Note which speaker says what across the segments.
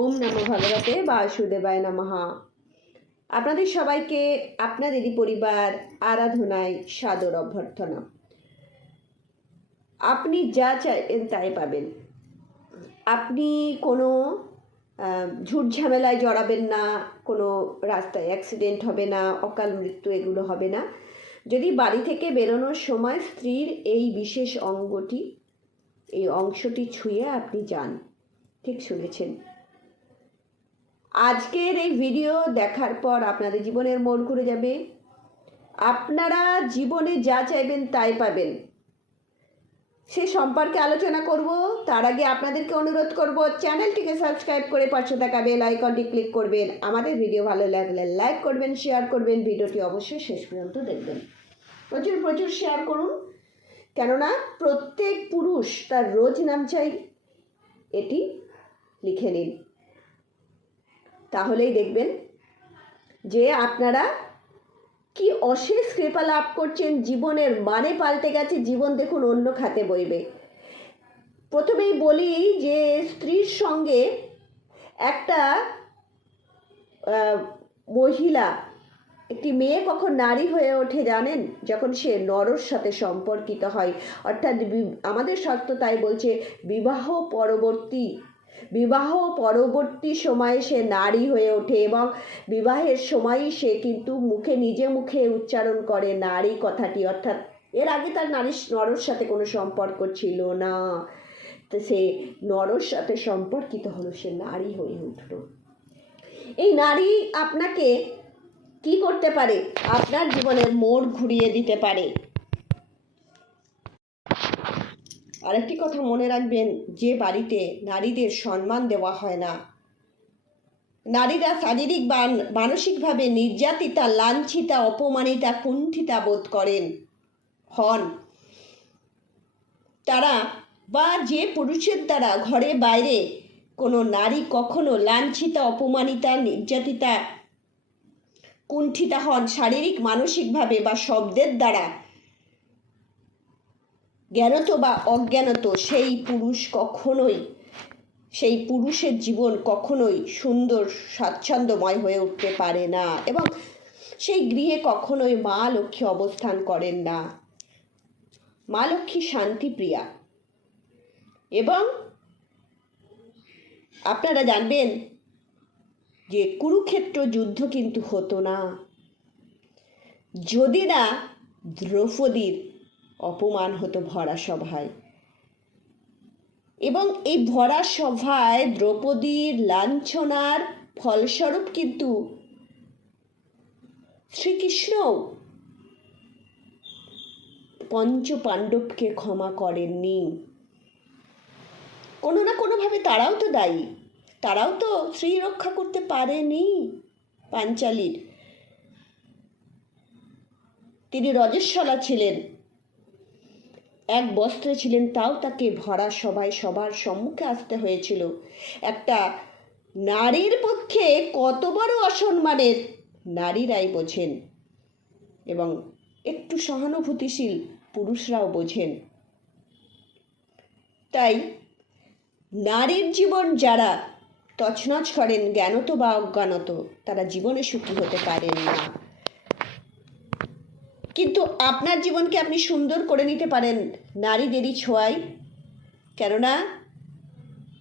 Speaker 1: ওম নমো ভগবতে বাসুদেবায় নমহা আপনাদের সবাইকে, আপনাদেরই পরিবার আরাধনায় সাদর অভ্যর্থনা। আপনি যা চাইবেন তাই পাবেন। আপনি কোনো ঝুট ঝামেলায় জড়াবেন না, কোনো রাস্তায় অ্যাক্সিডেন্ট হবে না, অকাল মৃত্যু এগুলো হবে না। যদি বাড়ি থেকে বেরোনোর সময় স্ত্রীর এই বিশেষ অঙ্গটি, এই অংশটি ছুঁয়ে আপনি যান। ঠিক শুনেছেন। আজকের এই ভিডিও দেখার পর আপনাদের জীবনের মোড় ঘুরে যাবে। আপনারা জীবনে যা চাইবেন তাই পাবেন। সে সম্পর্কে আলোচনা করব, তার আগে আপনাদেরকে অনুরোধ করব, চ্যানেলটিকে সাবস্ক্রাইব করে পাশে থাকা বেল আইকনটি ক্লিক করবেন। আমাদের ভিডিও ভালো লাগলে লাইক করবেন শেয়ার করবেন, ভিডিওটি অবশ্যই শেষ পর্যন্ত দেখবেন। প্রচুর প্রচুর শেয়ার করুন। কেননা প্রত্যেক পুরুষ তার রোজ নাম চাই, এটি লিখে নিন। তাহলেই দেখবেন যে আপনারা কি অশেষ কৃপা লাভ করছেন, জীবনের মানে পাল্টে গেছে, জীবন দেখুন অন্য খাতে বইবে। প্রথমেই বলি যে স্ত্রীর সঙ্গে একটা মহিলা, একটি মেয়ে কখন নারী হয়ে ওঠে জানেন? যখন সে নরর সাথে সম্পর্কিত হয়। অর্থাৎ আমাদের শাস্ত্র তাই বলছে, বিবাহ পরবর্তী বিবাহ পরবর্তী সময়ে সে নারী হয়ে ওঠে এবং বিবাহের সময়ই সে কিন্তু মুখে, নিজে মুখে উচ্চারণ করে নারী কথাটি। অর্থাৎ এর আগে তার নারী নরর সাথে কোনো সম্পর্ক ছিল না। তো সে নরর সাথে সম্পর্কিত হলো, সে নারী হয়ে উঠল। এই নারী আপনাকে কি করতে পারে? আপনার জীবনের মোড় ঘুরিয়ে দিতে পারে। আরেকটি কথা মনে রাখবেন, যে বাড়িতে নারীদের সম্মান দেওয়া হয় না। নারীরা শারীরিক বা মানসিকভাবে নির্যাতিতা, লাঞ্ছিতা, অপমানিতা, কুণ্ঠিতা বোধ করেন, হন। তারা বা যে পুরুষের দ্বারা ঘরে বাইরে কোনো নারী কখনো লাঞ্ছিতা, অপমানিতা, নির্যাতিতা, কুণ্ঠিতা হন, শারীরিক, মানসিকভাবে বা শব্দের দ্বারা জ্ঞানত বা অজ্ঞানত, সেই পুরুষ কখনোই, সেই পুরুষের জীবন কখনোই সুন্দর, স্বাচ্ছন্দ্যময় হয়ে উঠতে পারে না এবং সেই গৃহে কখনোই মা লক্ষ্মী অবস্থান করেন না। মা লক্ষ্মী শান্তিপ্রিয়া। এবং আপনারা জানবেন যে কুরুক্ষেত্র যুদ্ধ কিন্তু হতো না। যদি না দ্রৌপদীর অপমান হতো ভরা সভায়। এবং এই ভরা সভায় দ্রৌপদীর লাঞ্ছনার ফলস্বরূপ কিন্তু শ্রীকৃষ্ণ পঞ্চ পাণ্ডবকে ক্ষমা করেননি। কোনো না কোনোভাবে তারাও তো দায়ী। তারাও তো স্ত্রী রক্ষা করতে পারেনি পাঞ্চালীর। তিনি রজস্বলা ছিলেন। এক বস্ত্রে ছিলেন, তাও তাকে ভরা সবাই সবার সম্মুখে আসতে হয়েছিল। একটা নারীর পক্ষে কত বড় অসম্মানের, নারীরাই বোঝেন। এবং একটু সহানুভূতিশীল পুরুষরাও বোঝেন। তাই নারীর জীবন যারা তছনছ করেন জ্ঞানত বা অজ্ঞানত, তারা জীবনে সুখী হতে পারেন না। কিন্তু আপনার জীবনকে আপনি সুন্দর করে নিতে পারেন নারীদেরই ছোঁয়ায় কেননা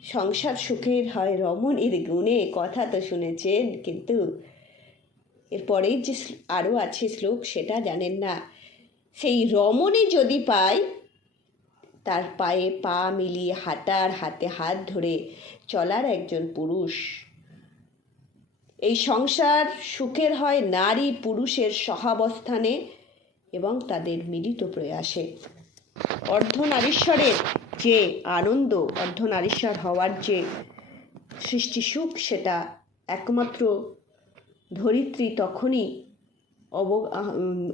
Speaker 1: সংসার সুখের হয় রমণীর গুণে কথা তো শুনেছেন, কিন্তু এরপরেই যে আরও আছে শ্লোক, সেটা জানেন না। সেই রমণী যদি পায়, তার পায়ে পা মিলিয়ে হাঁটার হাতে হাত ধরে চলার একজন পুরুষ। এই সংসার সুখের হয় নারী পুরুষের সহাবস্থানে এবং তাদের মিলিত প্রয়াসে। অর্ধনারীশ্বরের যে আনন্দ, অর্ধনারীশ্বর হওয়ার যে সৃষ্টি সুখ, সেটা একমাত্র ধরিত্রী তখনই অব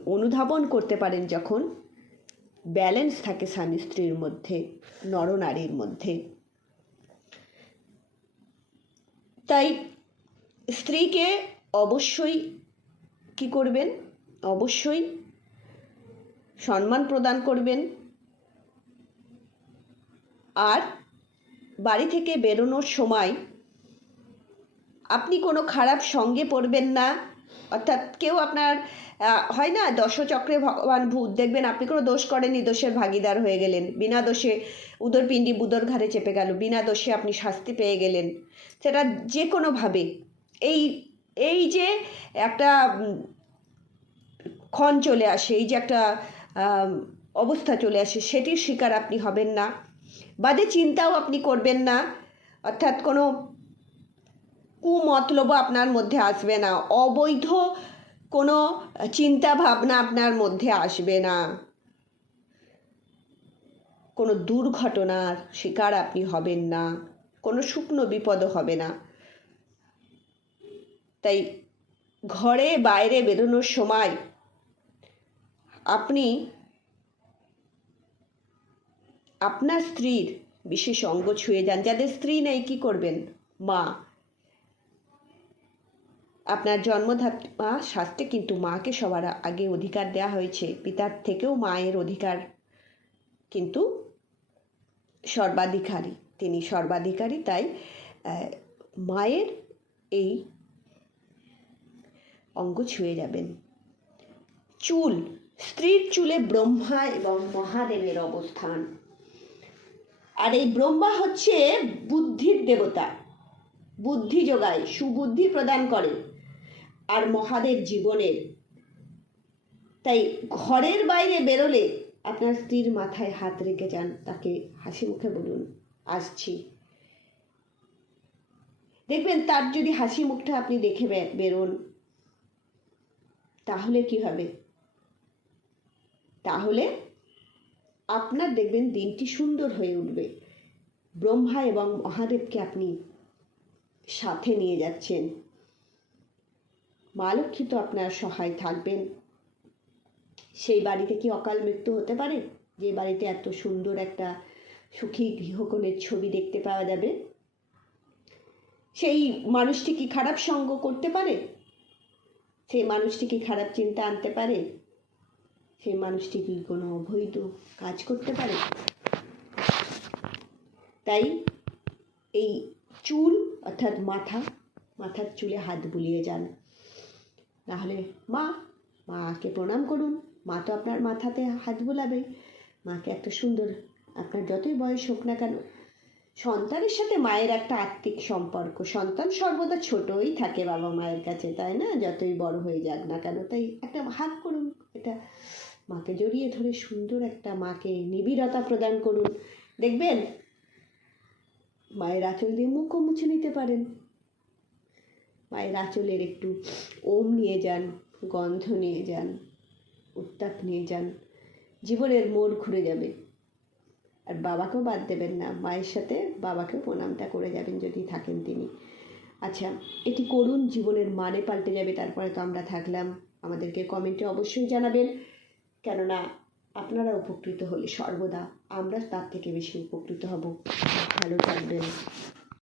Speaker 1: অনুধাবন করতে পারেন যখন ব্যালেন্স থাকে স্বামী স্ত্রীর মধ্যে, নরনারীর মধ্যে। তাই স্ত্রীকে অবশ্যই কি করবেন? অবশ্যই সম্মান প্রদান করবেন। আর বাড়ি থেকে বেরোনোর সময় আপনি কোনো খারাপ সঙ্গে পড়বেন না। অর্থাৎ কেউ আপনার হয় না, দশচক্রে ভগবান ভূত। দেখবেন আপনি কোনো দোষ করেননি, দোষের ভাগিদার হয়ে গেলেন। বিনা দোষে উদর পিণ্ডি বুদর ঘাড়ে চেপে গেল। বিনা দোষে আপনি শাস্তি পেয়ে গেলেন। সেটা যে কোনোভাবে। এই এই যে একটা ক্ষণ চলে আসে, এই যে একটা অবস্থা চলে আসে, সেটির শিকার আপনি হবেন না। বাদে চিন্তাও আপনি করবেন না। অর্থাৎ কোনো কুমতলবও আপনার মধ্যে আসবে না। অবৈধ কোনো চিন্তা ভাবনা আপনার মধ্যে আসবে না। কোনো দুর্ঘটনার শিকার আপনি হবেন না। কোনো শুকনো বিপদও হবে না। তাই ঘরে বাইরে বেরোনোর সময় আপনি আপনার স্ত্রীর বিশেষ অঙ্গ ছুঁয়ে যান। যাদের স্ত্রী নেই, কি করবেন? মা। আপনার জন্মধাত্মা শাস্ত্রে কিন্তু মাকে সবার আগে অধিকার দেওয়া হয়েছে। পিতার থেকেও মায়ের অধিকার কিন্তু সর্বাধিকারী। তিনি সর্বাধিকারী, তাই মায়ের এই অঙ্গ ছুঁয়ে যাবেন। চুল। স্ত্রীর চুলে ব্রহ্মা এবং মহাদেবের অবস্থান। আর এই ব্রহ্মা হচ্ছে বুদ্ধির দেবতা। বুদ্ধি যোগায়, সুবুদ্ধি প্রদান করে। আর মহাদেব জীবনের তাই ঘরের বাইরে বেরোলে আপনার স্ত্রীর মাথায় হাত রেখে যান, তাকে হাসি মুখে বলুন, আসছি। দেখবেন তার যদি হাসি মুখটা আপনি দেখে বেরোন, তাহলে কি হবে? আপনার দেখবেন দিনটি সুন্দর হয়ে উঠবে। ব্রহ্মা এবং মহাদেবকে আপনি সাথে নিয়ে যাচ্ছেন। মা লক্ষ্মী তো আপনার সহায় থাকবেন। সেই বাড়িতে কি অকাল মৃত্যু হতে পারে? যে বাড়িতে এত সুন্দর একটা সুখী গৃহকোণের ছবি দেখতে পাওয়া যাবে। সেই মানুষটি কি খারাপ সঙ্গ করতে পারে? সেই মানুষটি কি খারাপ চিন্তা আনতে পারে? সেই মানুষটি কি কোনো অবৈধ কাজ করতে পারে? তাই এই চুল অর্থাৎ মাথা, মাথার চুলে হাত বুলিয়ে যান। তাহলে মা, মাকে প্রণাম করুন। মা তো আপনার মাথাতে হাত বোলাবে। মাকে একটা সুন্দর, আপনার যতই বয়স হোক না কেন, সন্তানের সাথে মায়ের একটা আত্মিক সম্পর্ক। সন্তান সর্বদা ছোটই থাকে বাবা মায়ের কাছে, তাই না? যতই বড় হয়ে যাক না কেন, তাই একটা হাত করুন এটা মাকে জড়িয়ে ধরে সুন্দর একটা মাকে নিবিড়তা প্রদান করুন। দেখবেন, মায়ের আঁচল দিয়ে মুখও মুছে নিতে পারেন। মায়ের আঁচলের একটু ওম নিয়ে যান, গন্ধ নিয়ে যান, উত্তাপ নিয়ে যান, জীবনের মোড় ঘুরে যাবে। আর বাবাকেও বাদ দেবেন না, মায়ের সাথে বাবাকেও প্রণামটা করে যাবেন যদি থাকেন তিনি। আচ্ছা এটি করুন, জীবনের মানে পাল্টে যাবে, তারপরে তো আমরা থাকলাম। আমাদেরকে কমেন্টে অবশ্যই জানাবেন। কেননা আপনারা উপকৃত হলে সর্বদা আমরা তার থেকে বেশি উপকৃত হব। ভালো থাকবেন।